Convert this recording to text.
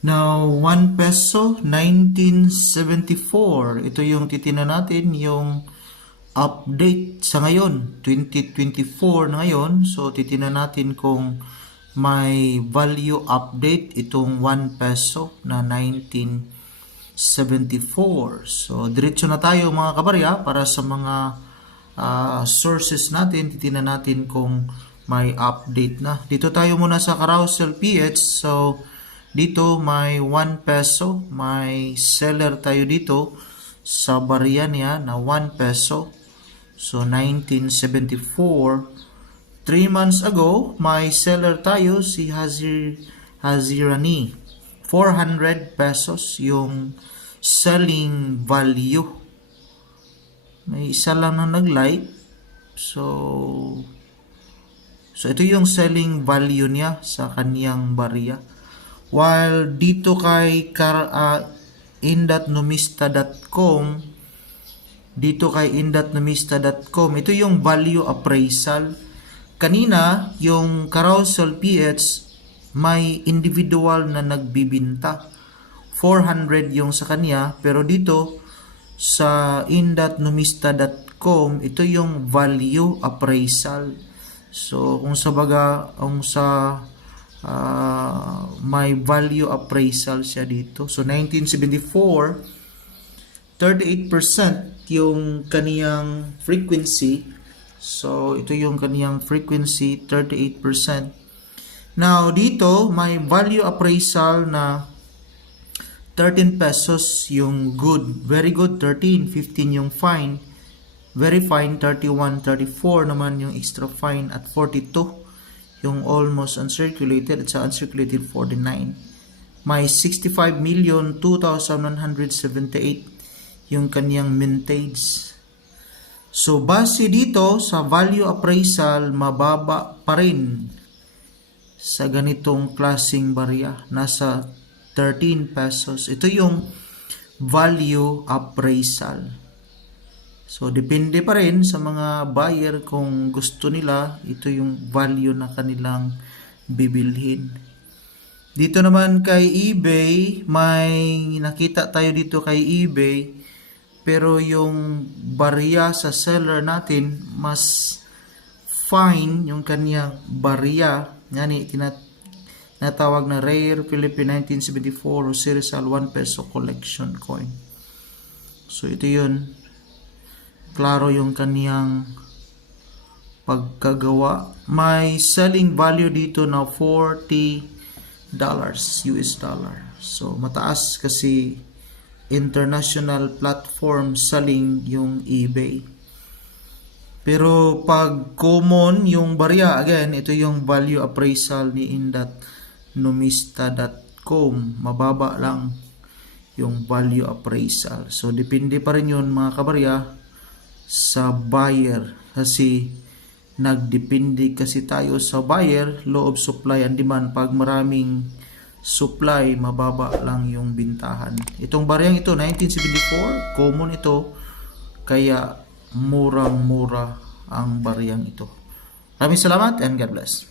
Now, 1 peso, 1974. Ito yung titingnan natin, yung update sa ngayon, 2024 na ngayon. So, titingnan natin kung may value update itong 1 peso na 1974. So, diretso na tayo mga kabarya para sa mga sources natin. Titingnan natin kung may update na. Dito tayo muna sa Carousel PH. So, dito may 1 peso, may seller tayo dito sa barya niya na 1 peso. So 1974, 3 months ago, may seller tayo si Hazirani. 400 pesos yung selling value. May isa lang na nag-like. So ito yung selling value niya sa kaniyang barya. While dito kay indatnomista.com, ito yung value appraisal. Kanina, yung Carousel PH, may individual na nagbibinta. 400 yung sa kanya, pero dito sa indatnomista.com, ito yung value appraisal. So, kung may value appraisal siya dito. So 1974, 38% yung kaniyang frequency. So ito yung kaniyang frequency, 38%. Now dito may value appraisal na 13 pesos yung good, very good, 13, 15 yung fine, very fine, 31, 34 naman yung extra fine, at 42 yung almost uncirculated, at sa uncirculated 49. May 65,002,178 yung kanyang mintage. So base dito sa value appraisal, mababa pa rin sa ganitong klaseng barya, nasa 13 pesos. Ito yung value appraisal. So, depende pa rin sa mga buyer kung gusto nila, ito yung value na kanilang bibilhin. Dito naman kay eBay, may nakita tayo dito kay eBay, pero yung barya sa seller natin, mas fine yung kanyang barya. Ngani, tinatawag na Rare Philippine 1974 Rizal 1 peso collection coin. So, ito yun. Klaro yung kaniyang pagkagawa. May selling value dito na $40 US dollar. So mataas kasi international platform selling yung eBay. Pero pag common yung barya, again, ito yung value appraisal ni indatnomista.com. Mababa lang yung value appraisal. So depende pa rin yun mga kabarya sa buyer, kasi nagdepende kasi tayo sa buyer, law of supply and demand. Pag maraming supply, mababa lang yung bintahan. Itong baryang ito 1974, common ito, kaya murang-mura ang baryang ito. Maraming salamat and God bless.